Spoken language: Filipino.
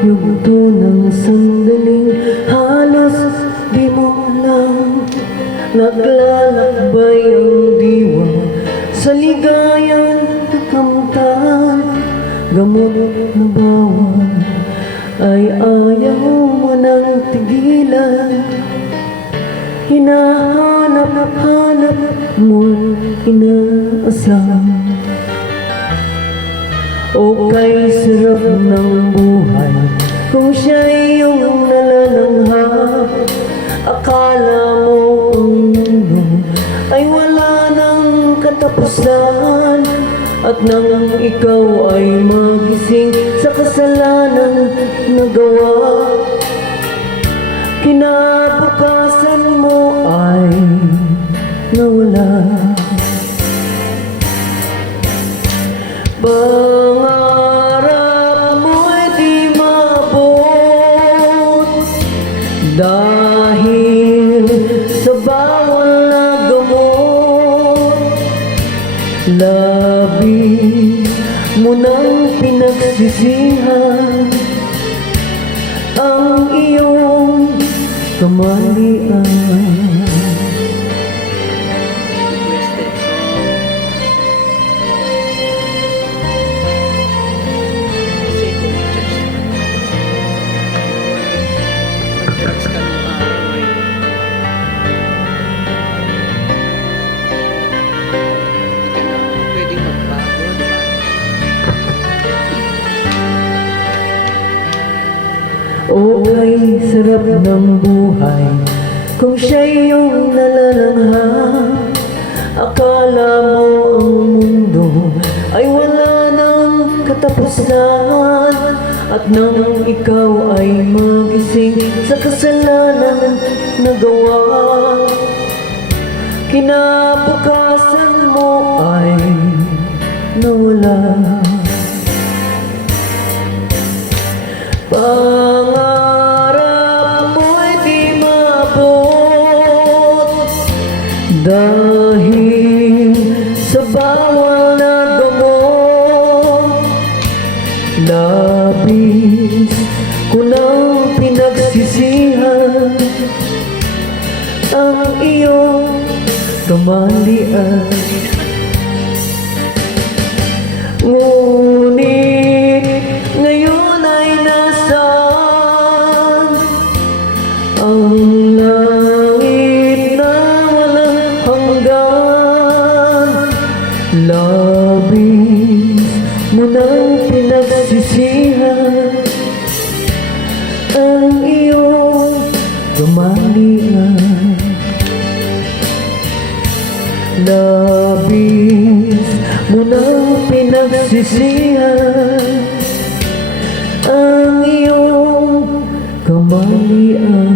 yugto ng sandaling Halos di mo alam Naglalakbay ang diwa Sa ligayang kakamtan Gamot na bawal Ay ayaw mo nang tigilan. Hinahanap-hanap mo inaasam O kay sarap ng buhay Kung siya'y iyong nalalangha Akala mo ang mundo Ay wala ng katapusan At nang ikaw ay magising Sa kasalanan nagawa Kinabukasan mo ay nawala. Pangarap Labi mo nang pinagsisihan Ang iyong kamalian O kay sarap ng buhay. Kung siya'y iyong nalalangha Akala mo ang mundo Ay wala ng katapusan. At nang ikaw ay magising Sa kasalanan na gawa Kinabukasan mo ay nawala. Pangarap Dahil sa bawal na gamot Labis ko nang pinagsisihan Ang iyong kamalian. Ngunit mo nang pinagsisihan Ang iyong kamalian Labis mo nang pinagsisihan Ang iyong kamalian